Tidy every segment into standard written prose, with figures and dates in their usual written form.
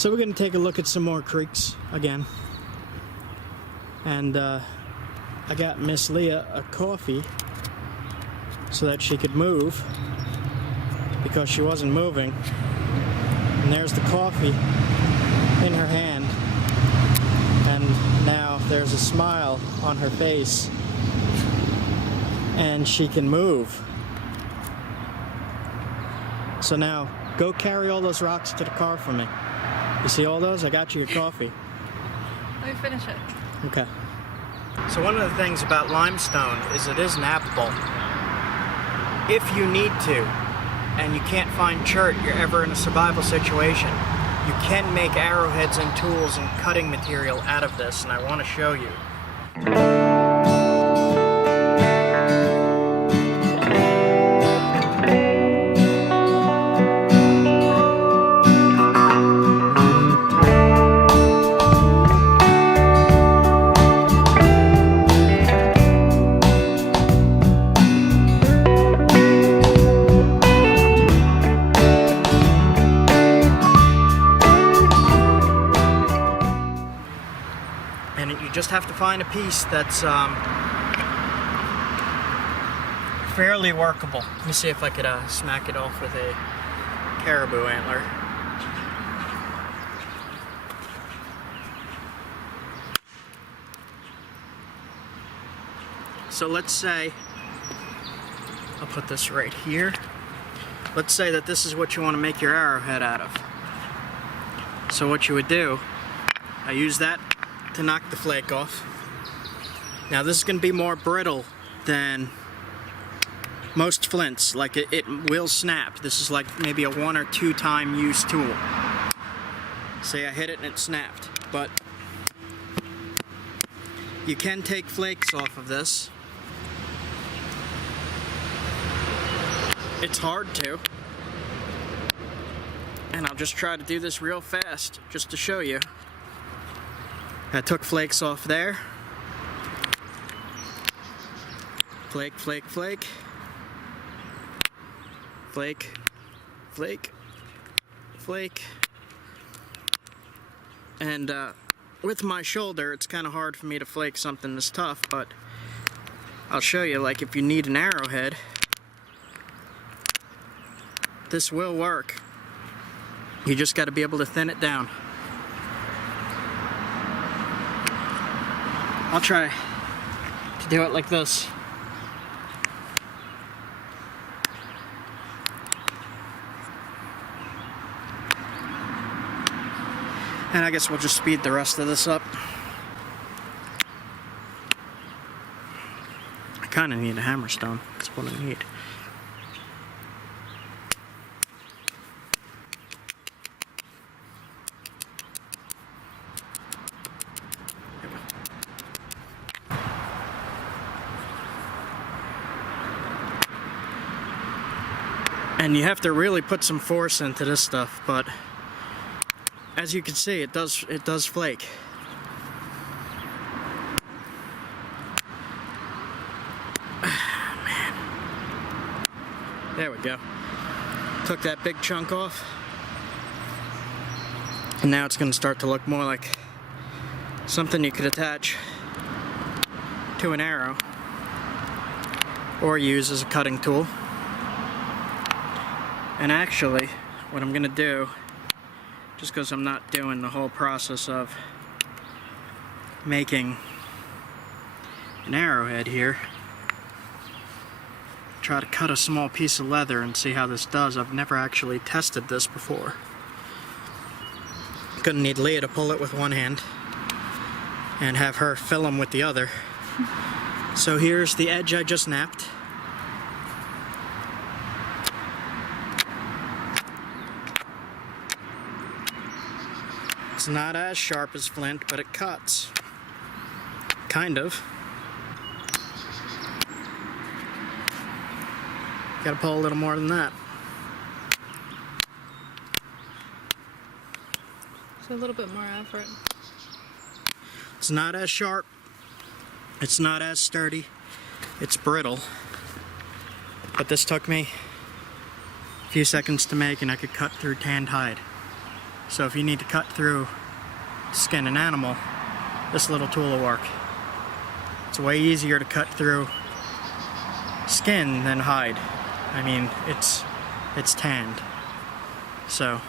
So we're going to take a look at some more creeks again. And I got Miss Leah a coffee so that she could move, because she wasn't moving. And there's the coffee in her hand, and now there's a smile on her face, and she can move. So now go carry all those rocks to the car for me. You see all those? I got you your coffee. Let me finish it. Okay. So one of the things about limestone is it is knappable. If you need to, and you can't find chert, you're ever in a survival situation, you can make arrowheads and tools and cutting material out of this, and I want to show you. And you just have to find a piece that's fairly workable. Let me see if I could smack it off with a caribou antler. So let's say, I'll put this right here. Let's say that this is what you want to make your arrowhead out of. So what you would do, I use that to knock the flake off. Now this is going to be more brittle than most flints. Like it will snap. This is like maybe a 1 or 2 time use tool. Say I hit it and it snapped. But you can take flakes off of this. It's hard to. And I'll just try to do this real fast just to show you. I took flakes off there. Flake, flake, flake. Flake, flake, flake. And with my shoulder, it's kind of hard for me to flake something this tough, but I'll show you, like if you need an arrowhead, this will work. You just got to be able to thin it down. I'll try to do it like this. And I guess we'll just speed the rest of this up. I kind of need a hammerstone. That's what I need. And you have to really put some force into this stuff, but as you can see, it does flake. Man. There we go. Took that big chunk off. And now it's going to start to look more like something you could attach to an arrow or use as a cutting tool. And actually, what I'm going to do, just because I'm not doing the whole process of making an arrowhead here, try to cut a small piece of leather and see how this does. I've never actually tested this before. I'm going to need Leah to pull it with one hand and have her fill them with the other. So here's the edge I just knapped. It's not as sharp as flint, but it cuts. Kind of. Gotta pull a little more than that. So a little bit more effort. It's not as sharp. It's not as sturdy. It's brittle. But this took me a few seconds to make, and I could cut through tanned hide. So if you need to cut through, skin an animal, this little tool will work. It's way easier to cut through skin than hide. I mean, it's tanned. So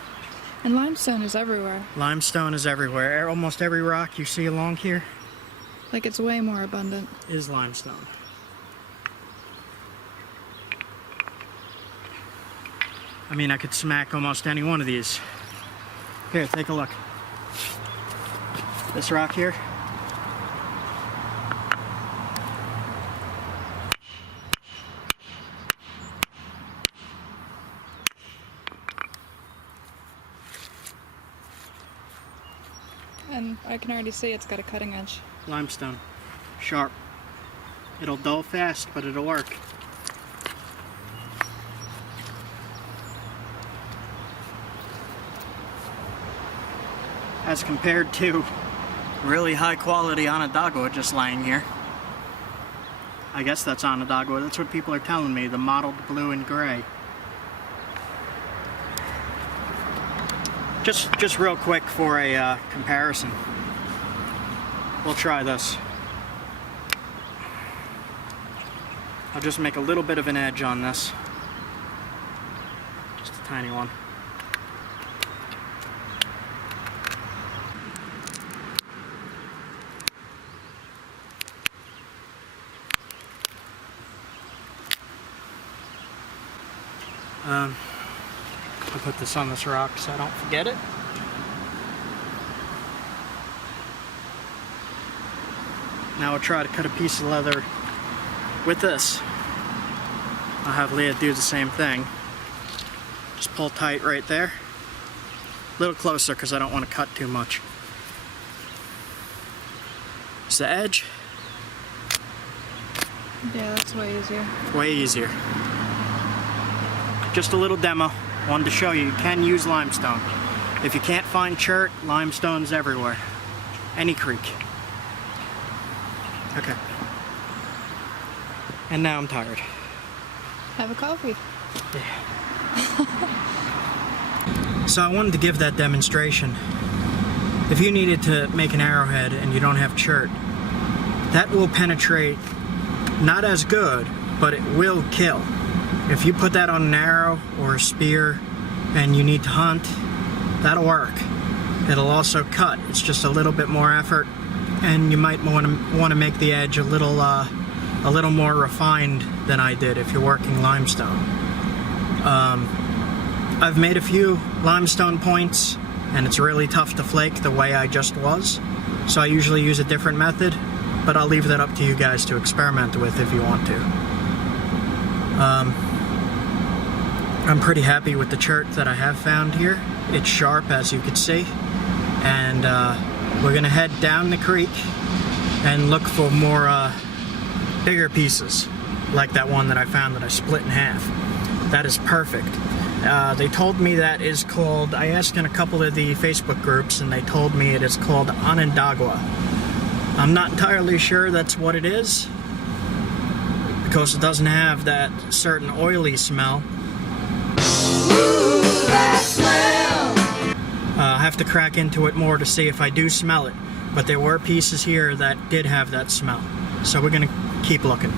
And limestone is everywhere. limestone is everywhere. Almost every rock you see along here Like it's way more abundant. is limestone. I mean, I could smack almost any one of these. Here, take a look. This rock here. And I can already see it's got a cutting edge. Limestone. Sharp. It'll dull fast, but it'll work. As compared to really high quality Onondaga just laying here. I guess that's Onondaga. That's what people are telling me, the mottled blue and gray. Just real quick for a comparison. We'll try this. I'll just make a little bit of an edge on this. Just a tiny one. I'll put this on this rock so I don't forget it. Now I'll try to cut a piece of leather with this. I'll have Leah do the same thing. Just pull tight right there. A little closer because I don't want to cut too much. It's the edge. Yeah, that's way easier. Way easier. Just a little demo. Wanted to show you, you can use limestone. If you can't find chert, limestone's everywhere. Any creek. Okay. And now I'm tired. Have a coffee. Yeah. So I wanted to give that demonstration. If you needed to make an arrowhead and you don't have chert, that will penetrate not as good, but it will kill. If you put that on an arrow or a spear and you need to hunt, that'll work. It'll also cut. It's just a little bit more effort, and you might want to make the edge a little more refined than I did if you're working limestone. I've made a few limestone points, and it's really tough to flake the way I just was. So I usually use a different method, but I'll leave that up to you guys to experiment with if you want to. I'm pretty happy with the chert that I have found here. It's sharp, as you can see, and we're gonna head down the creek and look for more bigger pieces like that one that I found that I split in half. That is perfect. They told me that is called, I asked in a couple of the Facebook groups and they told me it is called Onondaga. I'm not entirely sure that's what it is because it doesn't have that certain oily smell. Ooh, that smell! I have to crack into it more to see if I do smell it, but there were pieces here that did have that smell. So we're gonna keep looking.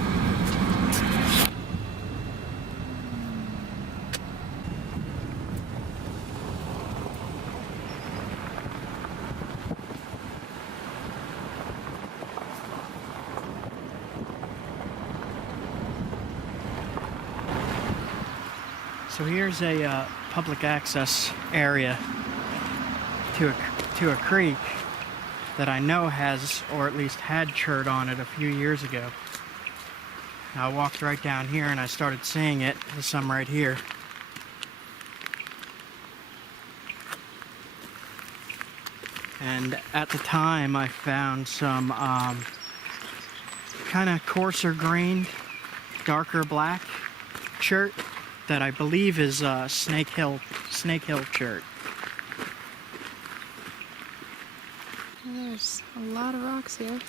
So here's a public access area to a creek that I know has, or at least had chert on it a few years ago. Now, I walked right down here and I started seeing it. There's some right here. And at the time I found some kind of coarser grained, darker black chert that I believe is Snake Hill chert. There's a lot of rocks here.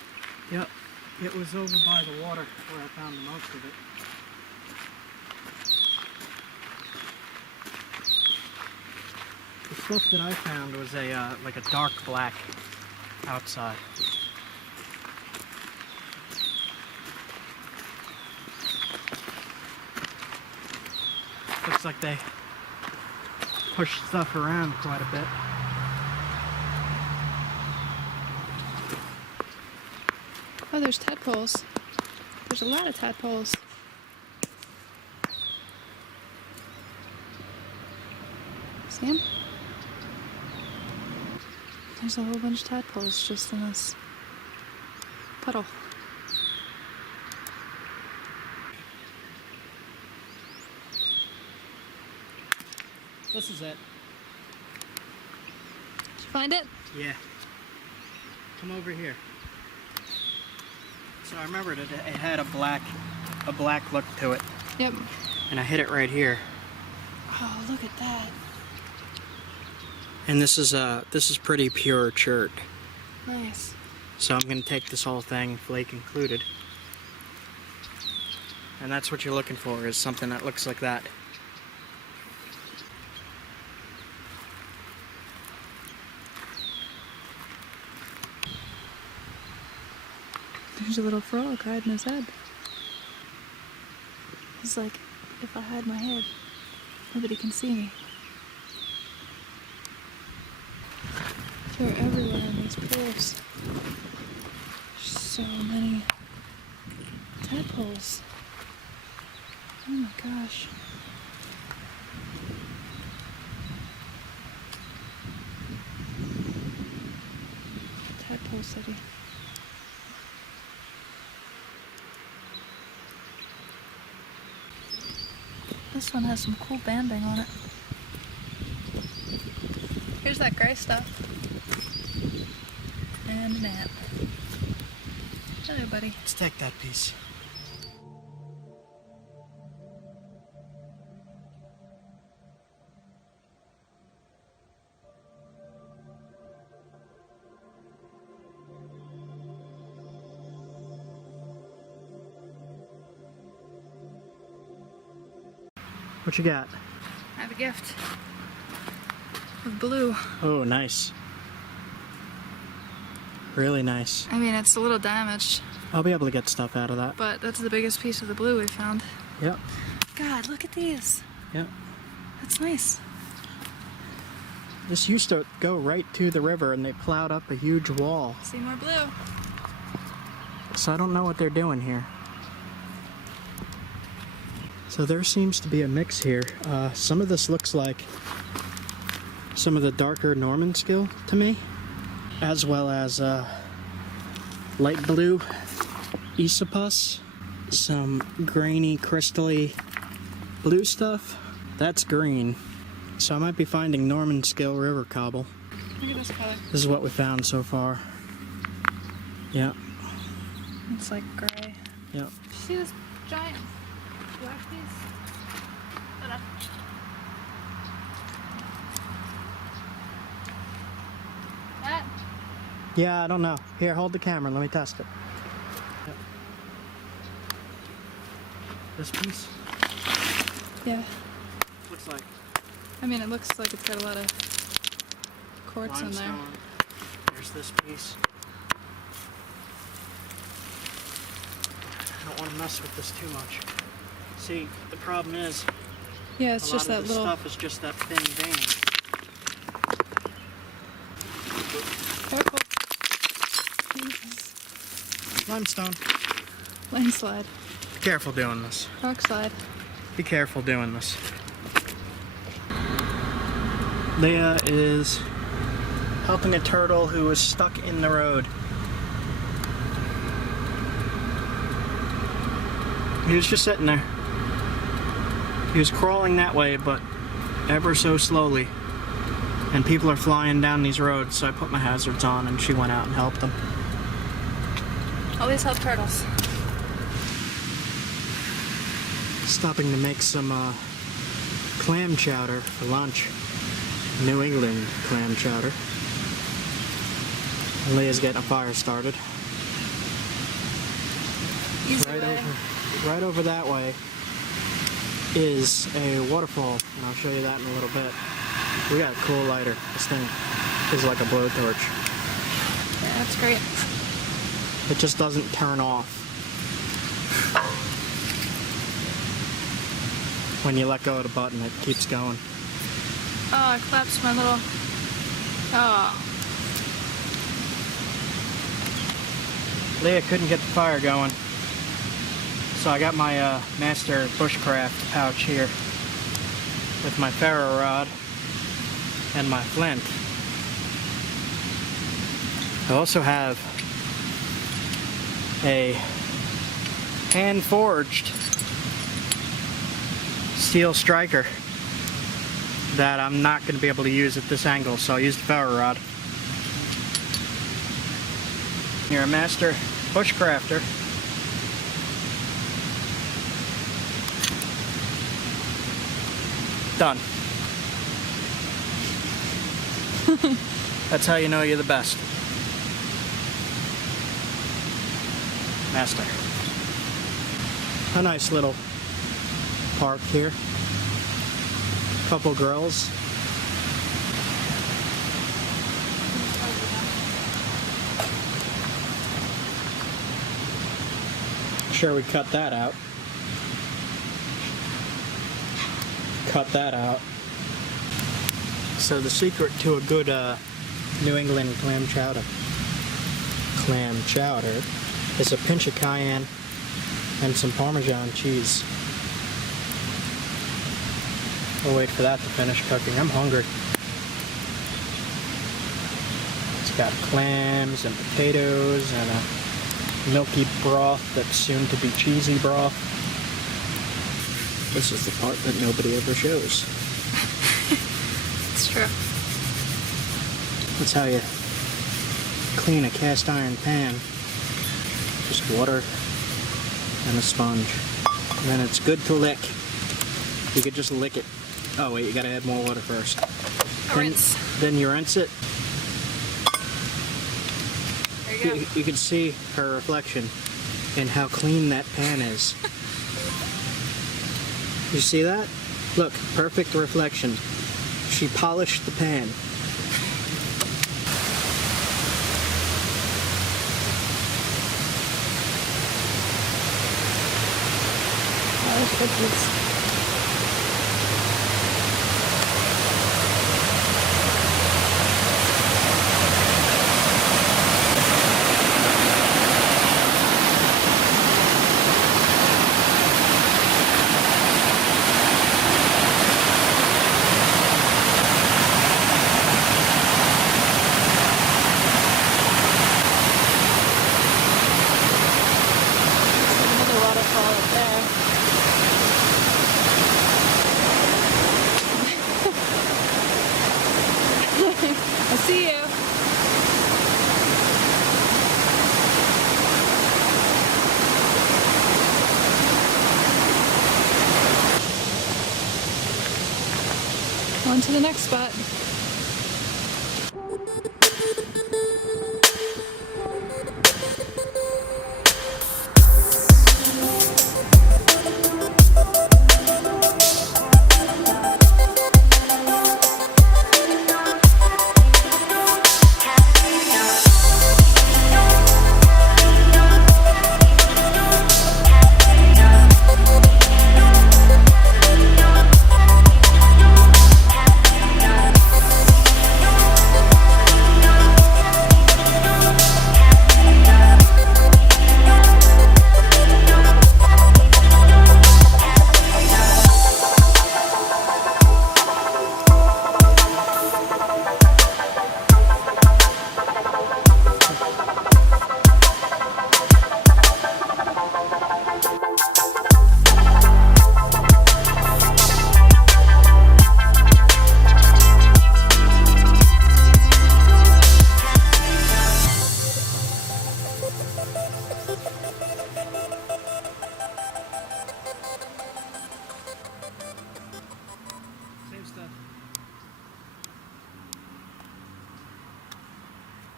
Yep, it was over by the water where I found the most of it. stuff that I found was a like a dark black outside. Looks like they push stuff around quite a bit. Oh, there's tadpoles. There's a lot of tadpoles. See 'em? There's a whole bunch of tadpoles just in this puddle. This is it. Did you find it? Yeah. Come over here. So I remembered it had a black look to it. Yep. And I hit it right here. Oh, look at that. And this is pretty pure chert. Nice. So I'm gonna take this whole thing, flake included. And that's what you're looking for, is something that looks like that. There's a little frog hiding his head. He's like, if I hide my head, nobody can see me. They're everywhere in these pools. There's so many tadpoles. Oh my gosh. Tadpole city. This one has some cool banding on it. Here's that gray stuff. And a nap. Hello, buddy. Let's take that piece. What you got? I have a gift of blue. Oh, nice. Really nice. I mean, it's a little damaged, I'll be able to get stuff out of that. but that's the biggest piece of the blue we found. Yep. God, look at these. Yep. That's nice. This used to go right to the river and they plowed up a huge wall. See more blue. So I don't know what they're doing here. So there seems to be a mix here. Some of this looks like some of the darker normanskill to me, as well as light blue esopus, some grainy, crystally blue stuff. That's green. So I might be finding normanskill river cobble. Look at this color. This is what we found so far. Yeah. It's like gray. Yeah. See this giant black piece? That? Yeah, I don't know. Here, hold the camera. Let me test it. Yep. This piece Yeah. looks like I mean, it looks like it's got a lot of quartz in there. limestone. There's this piece. I don't want to mess with this too much. See, the problem is Yeah, it's a just lot that of this little. stuff is just that thin vein. Careful. Jesus. Limestone. Landslide. Be careful doing this. Rock slide. Be careful doing this. Leah is helping a turtle who is stuck in the road. He was just sitting there. He was crawling that way, but ever so slowly. And people are flying down these roads, so I put my hazards on and she went out and helped him. Always help turtles. Stopping to make some clam chowder for lunch. New England clam chowder. And Leah's getting a fire started. Easy way. Right over that way is a waterfall, and I'll show you that in a little bit. We got a cool lighter. This thing is like a blowtorch. Yeah, that's great. It just doesn't turn off. When you let go of the button, it keeps going. Oh, I collapsed my little... Oh. Leah couldn't get the fire going. So I got my master bushcraft pouch here with my ferro rod and my flint. I also have a hand-forged steel striker that I'm not going to be able to use at this angle, so I'll use the ferro rod. You're a master bushcrafter. Done. That's how you know you're the best. Master. A nice little park here. Couple grills. Sure, we cut that out. Cut that out. So the secret to a good New England clam chowder is a pinch of cayenne and some Parmesan cheese. We'll wait for that to finish cooking. I'm hungry. It's got clams and potatoes and a milky broth that's soon to be cheesy broth. This is the part that nobody ever shows. It's true. That's how you clean a cast iron pan. Just water and a sponge. And then it's good to lick. You could just lick it. Oh wait, you gotta add more water first. Rinse. Then you rinse it. There you go. You can see her reflection and how clean that pan is. You see that? Look, perfect reflection. She polished the pan. Oh, there's cookies. Another waterfall up there. I see you. On to the next spot.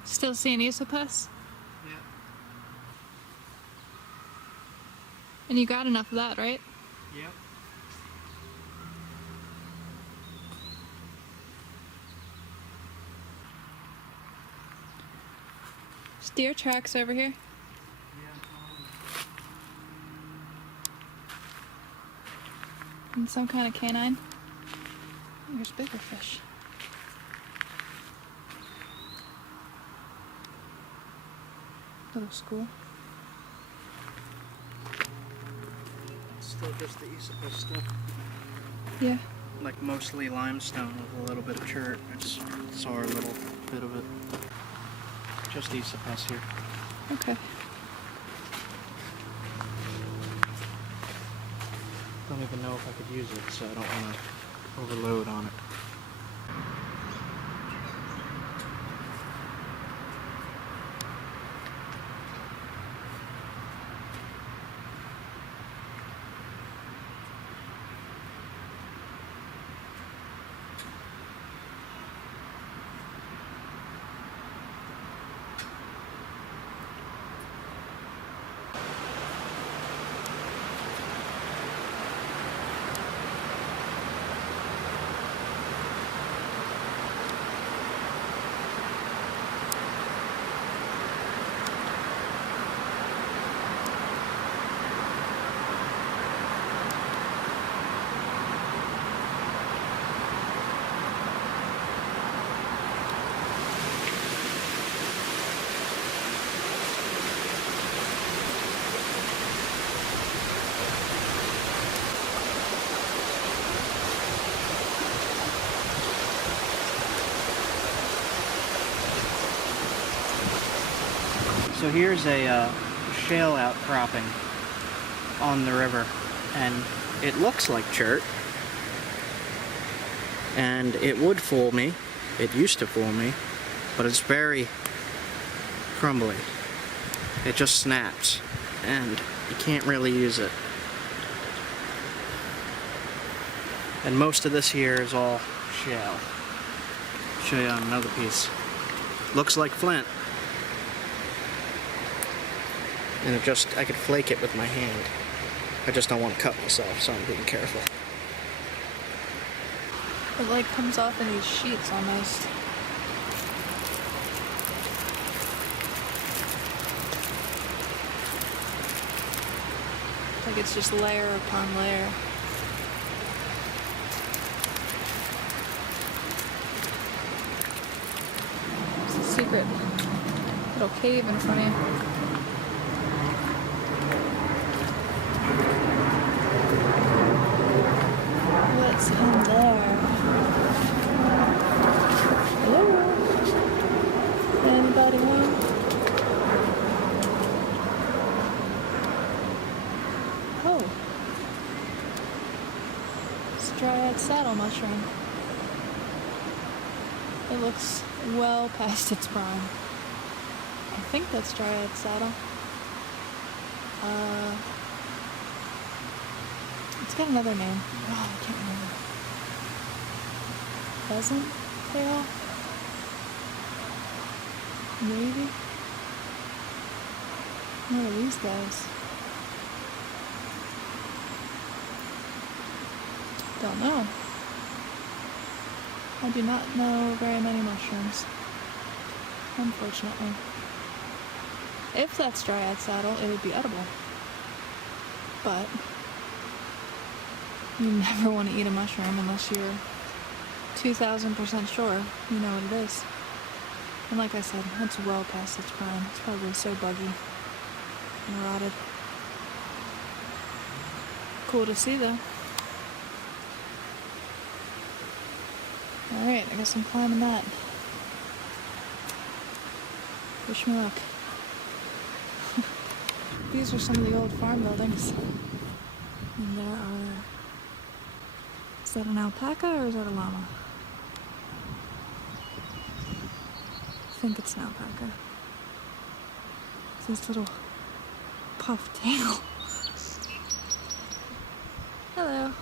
Still seeing esopus? Yeah. And you got enough of that, right? Yep. There's deer tracks over here. And some kind of canine. Oh, there's bigger fish. Little school. It's still just the esopus stuff. Yeah. Like mostly limestone with a little bit of chert. It's our little bit of it. Just esopus here. Okay. Don't even know if I could use it, so I don't want to overload on it. So here's a shale outcropping on the river, and it looks like chert, and it would fool me. It used to fool me, but it's very crumbly. It just snaps, and you can't really use it. And most of this here is all shale. I'll show you on another piece. Looks like flint. And I could flake it with my hand. I just don't want to cut myself, so I'm being careful. It like comes off in these sheets almost. Like it's just layer upon layer. There's a secret little cave in front of you. What's in there? Hello? Anybody home? Oh. It's dryad saddle mushroom. It looks well past its prime. I think that's dryad saddle. It's got another name. Oh, I can't remember. Pheasant tail? Maybe? What are these guys? Don't know. I do not know very many mushrooms. Unfortunately. If that's dryad saddle, it would be edible. But you never want to eat a mushroom unless you're 2,000% sure you know what it is. And like I said, it's well past its prime. It's probably so buggy and rotted. Cool to see though. Alright, I guess I'm climbing that. Wish me luck. These are some of the old farm buildings. And there are... Is that an alpaca or is that a llama? I think it's an alpaca. It's this little puff tail. Hello.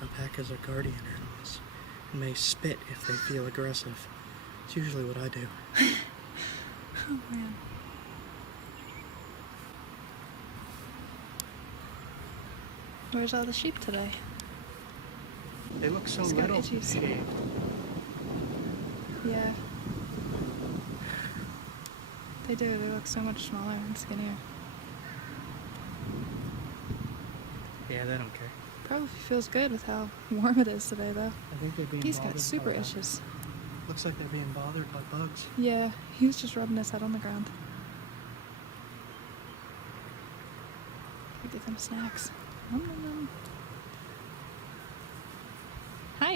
Alpacas are guardian animals and may spit if they feel aggressive. It's usually what I do. Oh man. Where's all the sheep today? They look so It's got little. itchies. Shit. Yeah. They do. They look so much smaller and skinnier. Yeah, they don't care. Probably feels good with how warm it is today, though. I think they're being He's bothered got super by that. itches. Looks like they're being bothered by bugs. Yeah, he was just rubbing his head on the ground. We get them snacks. Nom, nom, nom. Hi.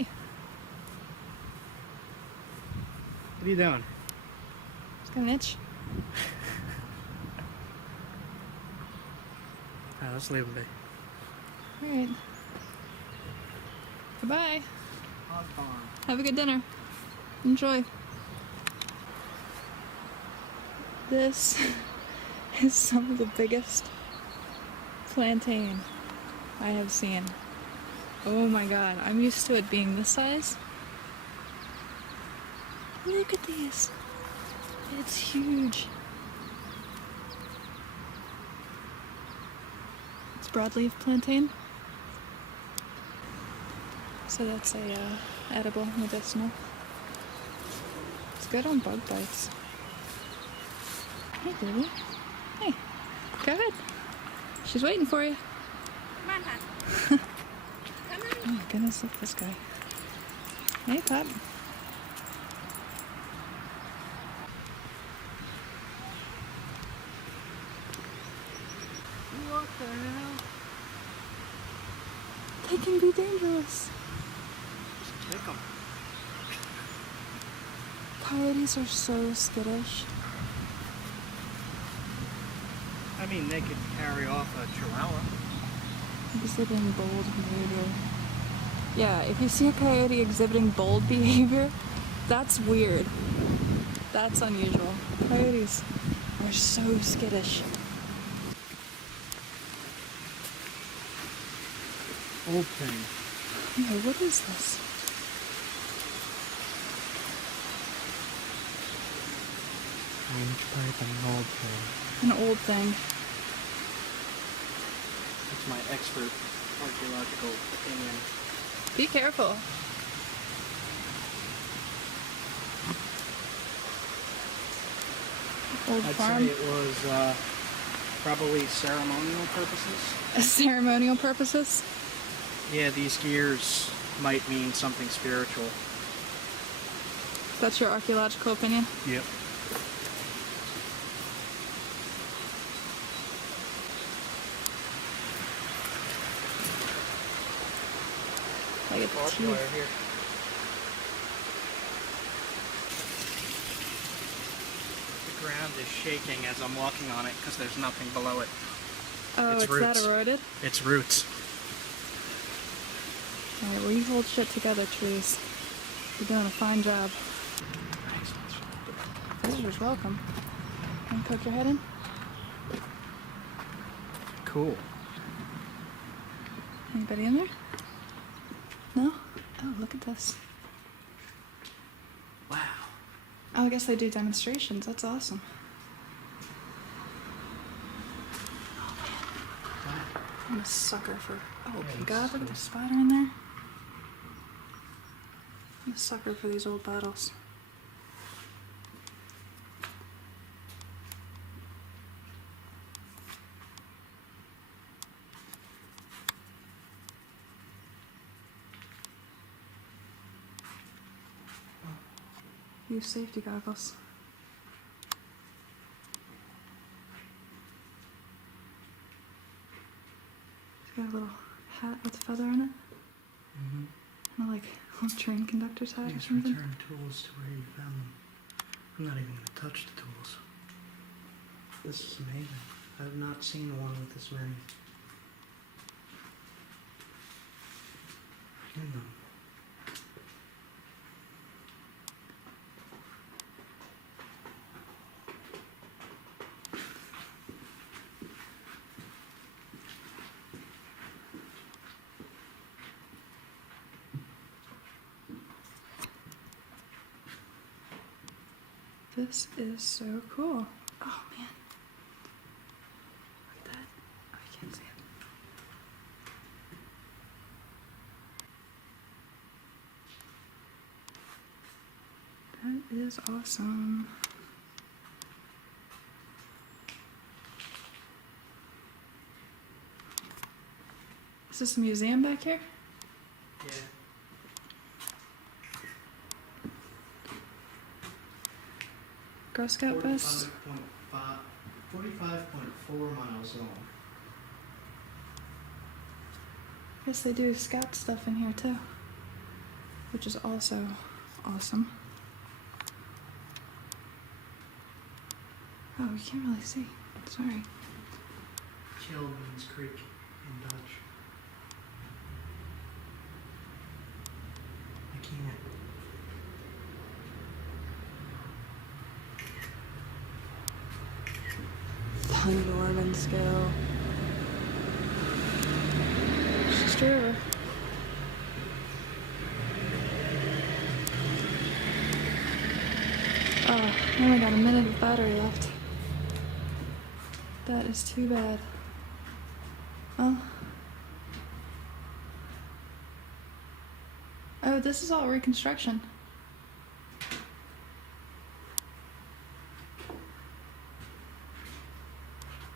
What are you doing? He's got an itch. Alright, let's leave him be. Alright. Goodbye. Hog farm. Have a good dinner. Enjoy. This is some of the biggest plantain I have seen. Oh my god, I'm used to it being this size. Look at these. It's huge. It's broadleaf plantain. So that's a edible medicinal. It's good on bug bites. Hey, baby. Hey, go ahead. She's waiting for you. Come on, hon. Oh my goodness, look at this guy. Hey, Pop. What the hell? They can be dangerous. Just kick them. Coyotes are so skittish. I mean, they could carry off a chihuahua. Exhibiting bold behavior. Yeah, if you see a coyote exhibiting bold behavior, that's weird. That's unusual. Coyotes are so skittish. Old thing. Yeah, what is this? Range pipe and an old thing. An old thing. That's my expert archaeological opinion. Be careful. Old I'd farm. say it was probably ceremonial purposes. Ceremonial purposes. Yeah, these gears might mean something spiritual. That's your archaeological opinion? Yep. Like a Barbed teeth. wire here. The ground is shaking as I'm walking on it because there's nothing below it. Oh, It's it's that roots. eroded? It's roots. Alright, well you hold shit together, trees. You're doing a fine job. Visitors welcome. Want to poke your head in? Cool. Anybody in there? No? Oh, look at this. Wow. Oh, I guess they do demonstrations. That's awesome. I'm a sucker for... Oh, Yeah, my god, look at this the spider in there. I'm a sucker for these old battles. Use safety goggles. It's got a little hat with a feather in it. Mm-hmm. Kind of like a little train conductor's hat or Please something. return tools to where you found them. I'm not even going to touch the tools. This is amazing. I've not seen one with this many in them. This is so cool. Oh man. Look at that. Oh, I can't see That is awesome. Is this a museum back here? Yeah. Girl Scout vest? 45.4 miles long. Guess they do scout stuff in here too, which is also awesome. Oh, you can't really see. Sorry. Kill means creek in Dutch. I can't. Normanskill. It's just a river. Oh, I only got a minute of battery left. That is too bad. Well. Oh, this is all reconstruction.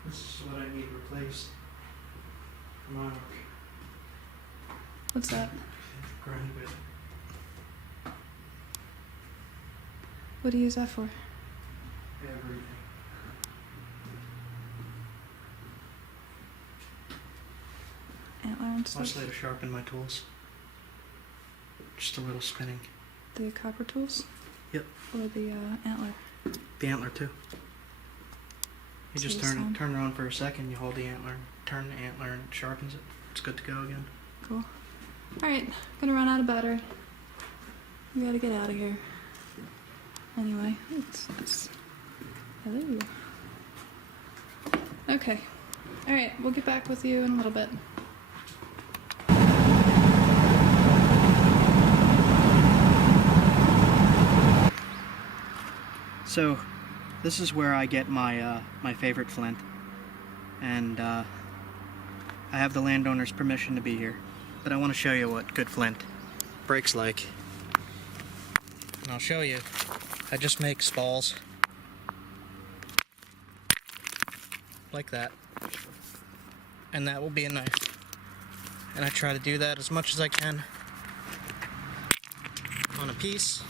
This is what I need replaced. Mark. What's that? Grind bit. What do you use that for? Everything. Antler and stuff? Mostly to sharpen my tools. Just a little spinning. The copper tools? Yep. Or the antler? The antler too. You So just this time? turn it on for a second, you hold the antler, turn the antler and it sharpens it. It's good to go again. Cool. Alright, gonna run out of battery. We gotta get out of here. Anyway, hello. Okay. Alright, we'll get back with you in a little bit. So, this is where I get my my favorite flint, and I have the landowner's permission to be here. But I want to show you what good flint breaks like. And I'll show you. I just make spalls like that, and that will be a knife. And I try to do that as much as I can on a piece.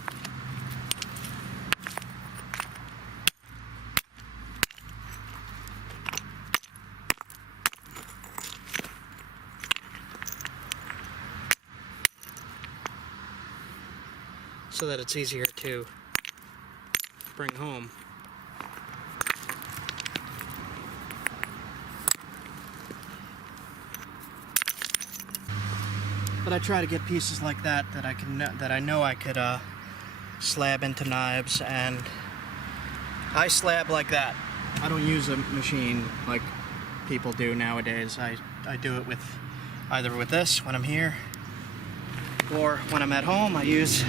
So that it's easier to bring home. But I try to get pieces like that I know I could slab into knives, and I slab like that. I don't use a machine like people do nowadays. I do it with either with this when I'm here, or when I'm at home I use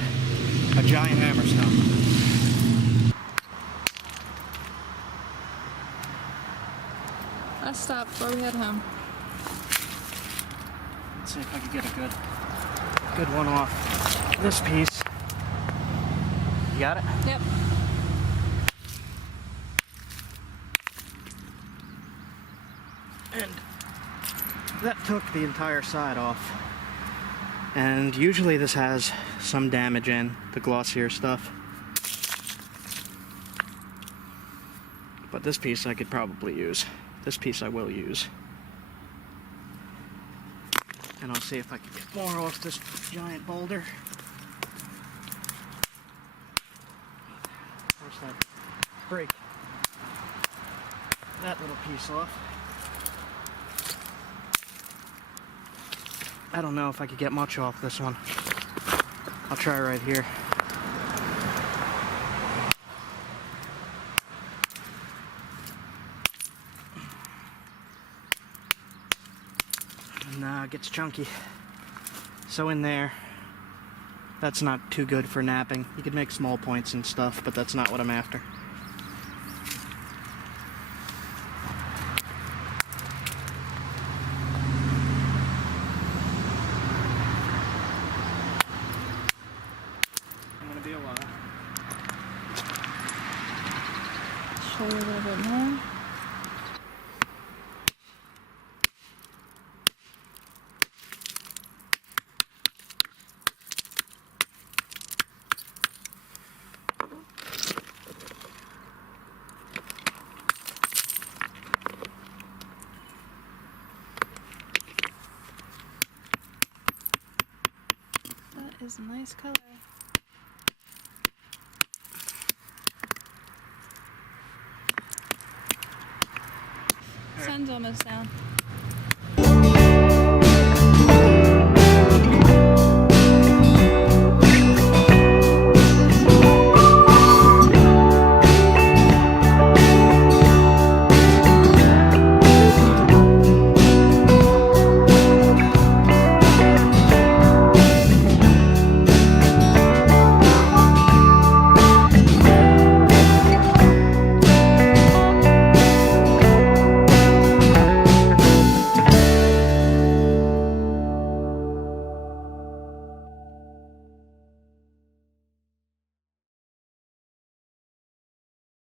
a giant hammer stone. Let's stop before we head home. Let's see if I can get a good one off this piece. You got it? Yep. And that took the entire side off. And usually this has some damage in, the glossier stuff. But this piece I could probably use. This piece I will use. And I'll see if I can get more off this giant boulder. Where's that break? That little piece off. I don't know if I could get much off this one. I'll try right here. Nah, it gets chunky. So in there, that's not too good for knapping. You could make small points and stuff, but that's not what I'm after. I'm gonna be a while. show you a little bit more. That is a nice color. Sun's almost down.